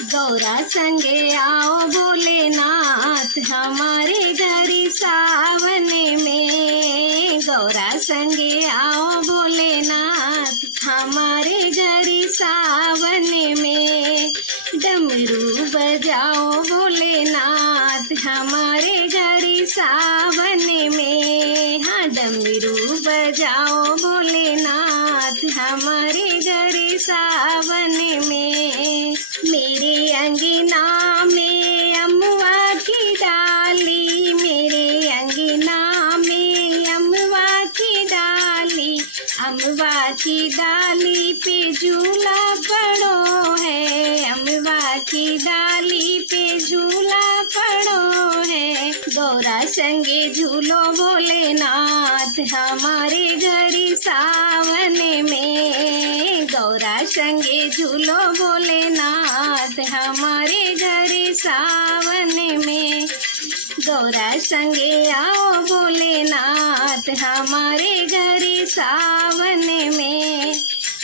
गौरा संगे आओ भोलेनाथ हमारे घर सावन में। गौरा संगे आओ भोलेनाथ हमारे घर सावन में। डमरू बजाओ भोलेनाथ हमारे घर सावन में। हाँ, डमरू बजाओ भोलेनाथ हमारे घर सावन में। मेरे अंगना में अमवा की डाली, मेरे अंगना में अमवा की डाली, अमवा की डाली पे झूला पड़ो है, अमवा की डाली पे झूला पड़ो है। गौरा संगे झूलो भोलेनाथ हमारे घर सावन में। गौरा संगे झूलो भोलेनाथ हमारे घर सावन में। गौरा संगे आओ भोलेनाथ हमारे घर सावन में।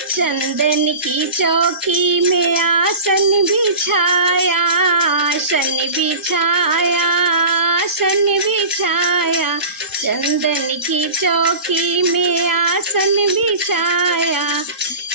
चंदन की चौकी में आसन बिछाया, आसन बिछाया, आसन बिछाया। चंदन की चौकी में आसन बिछाया,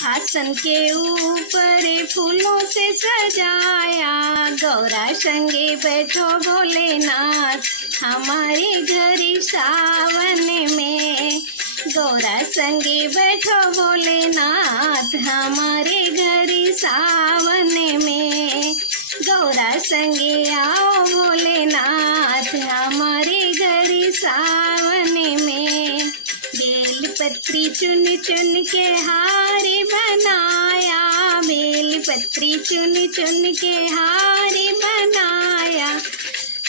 आसन के ऊपर फूलों से सजाया। गौरा संगे बैठो भोलेनाथ हमारे घर सावन में। गौरा संगे बैठो भोलेनाथ हमारे घर सावन में। गौरा संगे आओ भोलेनाथ हमारे घर सावन में। बेलपत्री चुन चुन के हार बनाया, बेलपत्री चुन चुन के हार बनाया।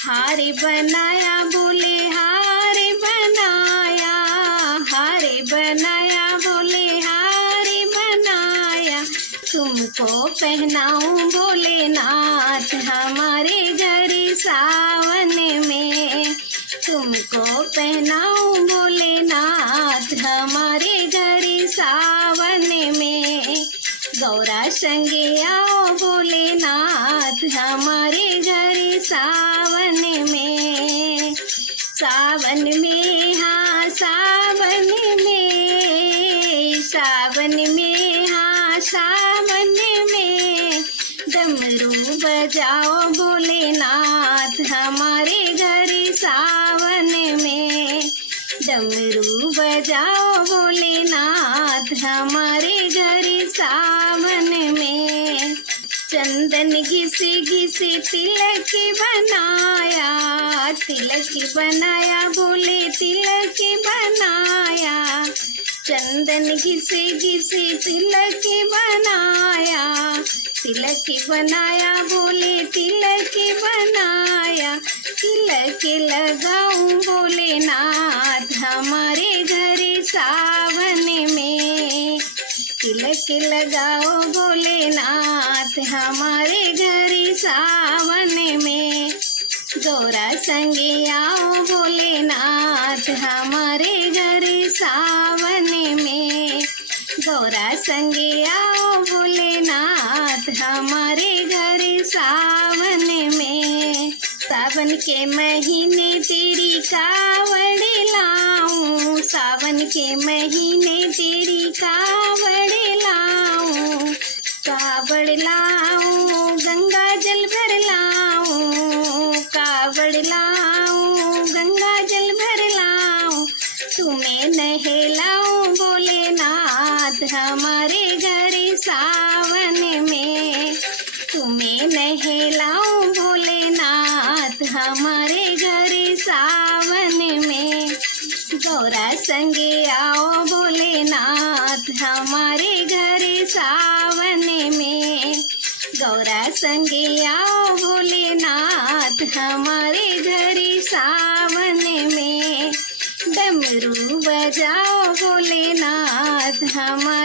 हार बनाया बोले हार बनाया, हार बनाया बोले हार बनाया। तुमको पहनाऊं भोलेनाथ हमारे घर सावन में। तुमको पहनाऊं भोलेनाथ हमारे घर सावन में। गौरा संगे आओ भोलेनाथ हमारे घर सावन में। सावन में हाँ सावन में, सावन में हाँ सावन में। डमरू बजाओ भोलेनाथ हमारे घर सावन में। डमरू बजाओ भोलेनाथ हमारे घर सावन में। चंदन घिस घिस तिलक बनाया, तिलक बनाया बोले तिलक बनाया। चंदन घिस घिस तिलक बनाया, तिलक बनाया बोले तिलक बनाया। तिलक लगाऊं भोलेनाथ हमारे घर सावन में। तिलक लगाओ भोलेनाथ हमारे घर सावन में। गौरा संगे आओ भोलेनाथ हमारे घर सावन में। गौरा संगे आओ भोलेनाथ हमारे घर सावन में। सावन के महीने तेरी कावड़ लाऊं, सावन के महीने तेरी कावड़ लाऊं। कावड़ लाऊं गंगा जल भर लाऊं, कावड़ लाऊं गंगा जल भर लाऊं। तुम्हें नहलाऊं भोलेनाथ हमारे घर सावन में। तुम्हें नहलाऊं भोलेनाथ हमारे घर सावन में। गौरा संगे आओ भोलेनाथ हमारे घर सावन में। गौरा संगे आओ भोलेनाथ हमारे घर सावन में। डमरू बजाओ भोलेनाथ हमारे